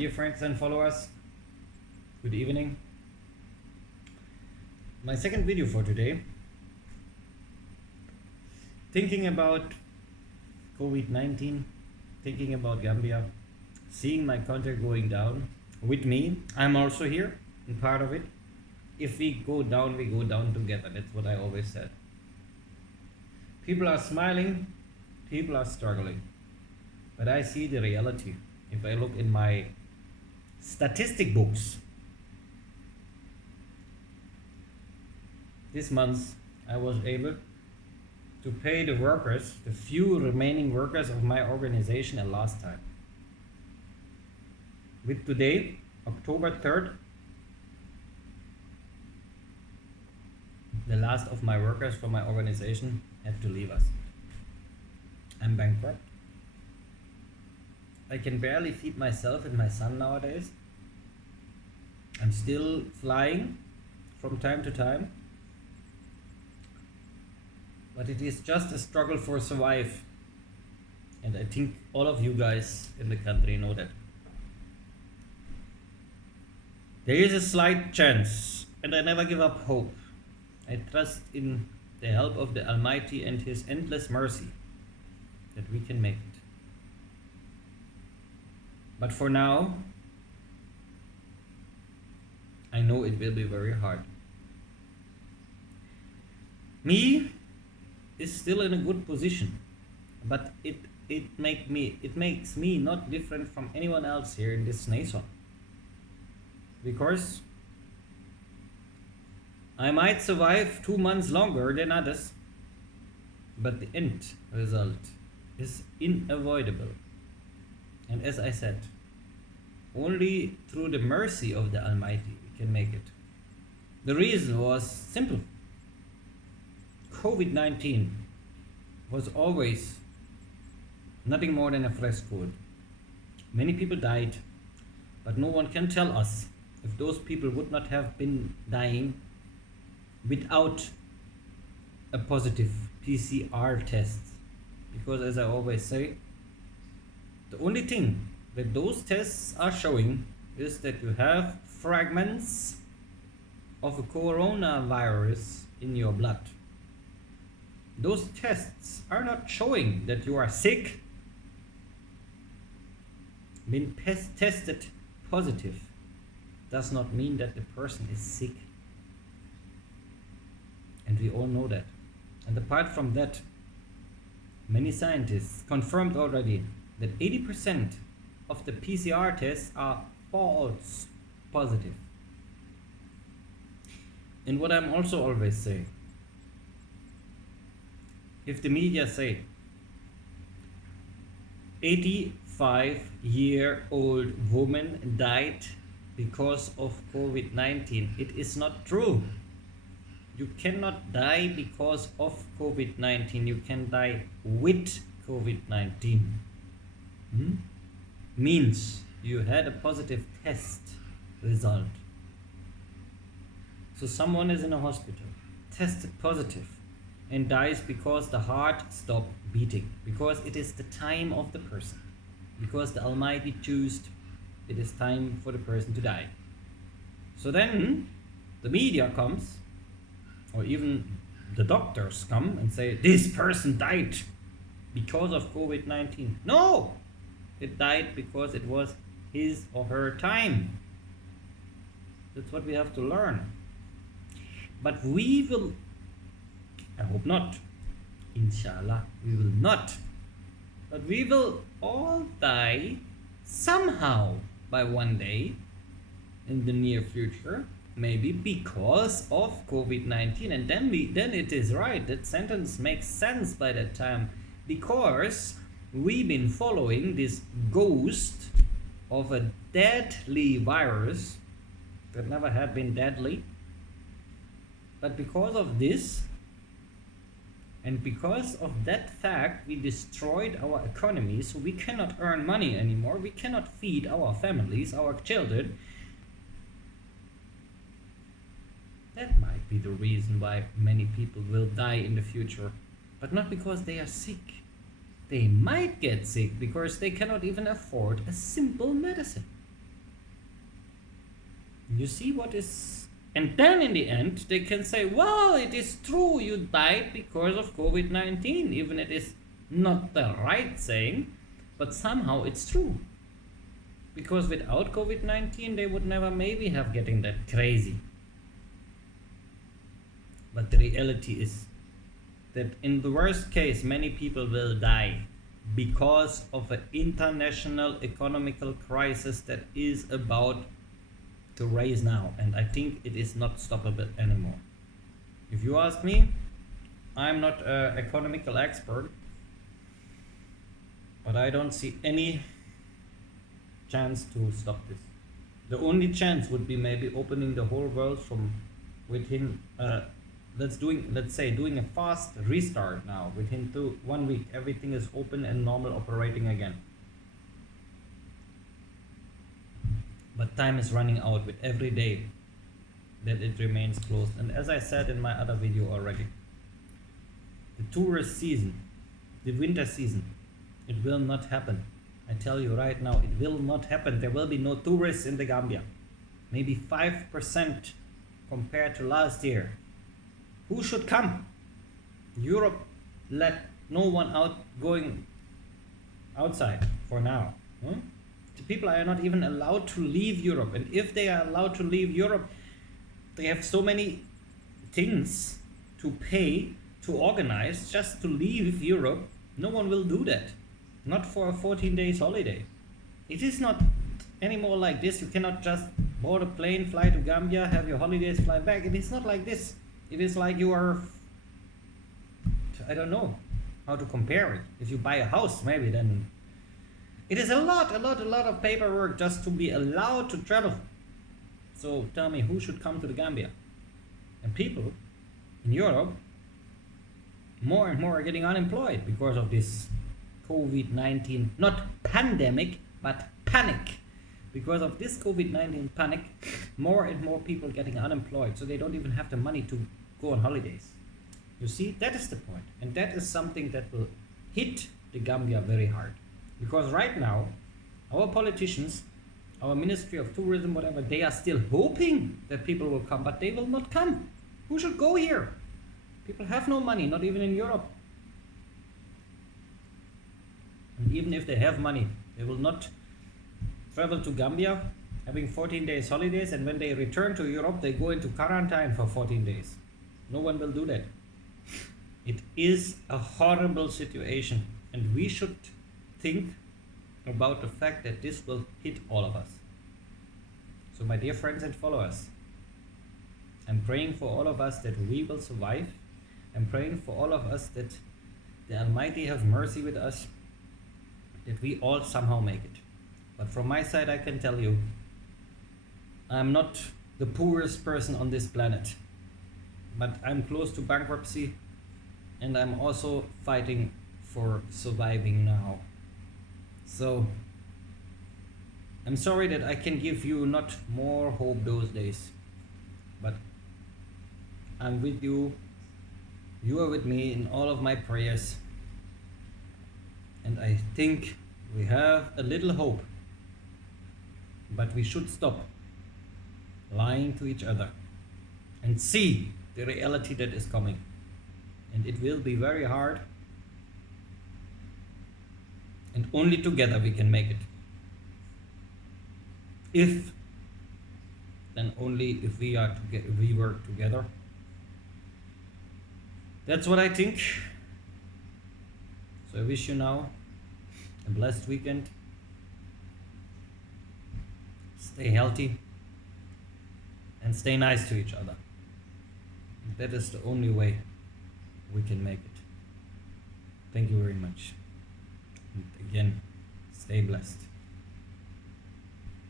dear friends and followers, good evening. My second video for today, thinking about Covid-19, thinking about Gambia, seeing my country going down with me. I'm also here and part of it. If we go down together. That's what I always said. People are smiling, people are struggling, but I see the reality. If I look in my statistic books, this month I was able to pay the workers, the few remaining workers of my organization, a last time. With today, October 3rd, the last of my workers from my organization had to leave us. I'm bankrupt. I can barely feed myself and my son nowadays. I'm still flying from time to time, but it is just a struggle for survive. And I think all of you guys in the country know that. There is a slight chance, and I never give up hope. I trust in the help of the Almighty and His endless mercy that we can make it. But for now, I know it will be very hard. Me is still in a good position, but it makes me not different from anyone else here in this nation, because I might survive 2 months longer than others, but the end result is unavoidable. And as I said, only through the mercy of the Almighty we can make it. The reason was simple. Covid-19 was always nothing more than a fresh cold. Many people died, but no one can tell us if those people would not have been dying without a positive PCR test. Because as I always say, the only thing that those tests are showing is that you have fragments of a coronavirus in your blood. Those tests are not showing that you are sick. Being tested positive does not mean that the person is sick. And we all know that. And apart from that, many scientists confirmed already that 80% of the PCR tests are false positive. And what I'm also always saying, if the media say 85-year-old woman died because of Covid-19, it is not true. You cannot die because of Covid-19. You can die with Covid-19. Means you had a positive test result. So someone is in a hospital, tested positive, and dies because the heart stopped beating, because it is the time of the person, because the Almighty chose it is time for the person to die. So then the media comes, or even the doctors come and say, this person died because of Covid-19. No! It died because it was his or her time. That's what we have to learn. But we will, I hope not, inshallah, we will not, but we will all die somehow by one day in the near future. Maybe because of Covid-19, and then it is right. That sentence makes sense by that time, because we've been following this ghost of a deadly virus that never had been deadly. But because of this, and because of that fact, we destroyed our economy, so we cannot earn money anymore. We cannot feed our families, our children. That might be the reason why many people will die in the future, but not because they are sick. They might get sick because they cannot even afford a simple medicine. You see what is. And then in the end, they can say, well, it is true, you died because of COVID-19, even it is not the right saying, but somehow it's true. Because without COVID-19, they would never maybe have getting that crazy. But the reality is that in the worst case, many people will die because of an international economical crisis that is about to raise now, and I think it is not stoppable anymore. If you ask me, I'm not an economical expert, but I don't see any chance to stop this. The only chance would be maybe opening the whole world from within let's say doing a fast restart now. Within 1 week everything is open and normal operating again. But time is running out with every day that it remains closed. And as I said in my other video already, the tourist season, the winter season, it will not happen. I tell you right now, it will not happen. There will be no tourists in the Gambia. Maybe 5% compared to last year. Who should come? Europe let no one out going outside for now. The people are not even allowed to leave Europe, and if they are allowed to leave Europe, they have so many things to pay to organize just to leave Europe. No one will do that, not for a 14 days holiday. It is not anymore like this. You cannot just board a plane, fly to Gambia, have your holidays, fly back. It is not like this. It is like you are, I don't know how to compare it. If you buy a house, maybe then it is a lot of paperwork just to be allowed to travel. So tell me, who should come to the Gambia? And people in Europe, more and more are getting unemployed because of this COVID-19, not pandemic, but panic. Because of this COVID-19 panic, more and more people getting unemployed, so they don't even have the money to go on holidays. You see, that is the point. And that is something that will hit the Gambia very hard. Because right now, our politicians, our Ministry of Tourism, whatever, they are still hoping that people will come, but they will not come. Who should go here? People have no money, not even in Europe. And even if they have money, they will not travel to Gambia having 14 days holidays, and when they return to Europe, they go into quarantine for 14 days. No one will do that. It is a horrible situation, and we should think about the fact that this will hit all of us. So my dear friends and followers, I'm praying for all of us that we will survive. I'm praying for all of us that the Almighty have mercy with us, that we all somehow make it. But from my side, I can tell you, I'm not the poorest person on this planet, but I'm close to bankruptcy, and I'm also fighting for surviving now. So I'm sorry that I can give you not more hope those days, but I'm with you. You are with me in all of my prayers, and I think we have a little hope. But we should stop lying to each other and see the reality that is coming. And it will be very hard. And only together we can make it. If, then only if we work together. That's what I think. So I wish you now a blessed weekend. Stay healthy and stay nice to each other. That is the only way we can make it. Thank you very much. And again, stay blessed.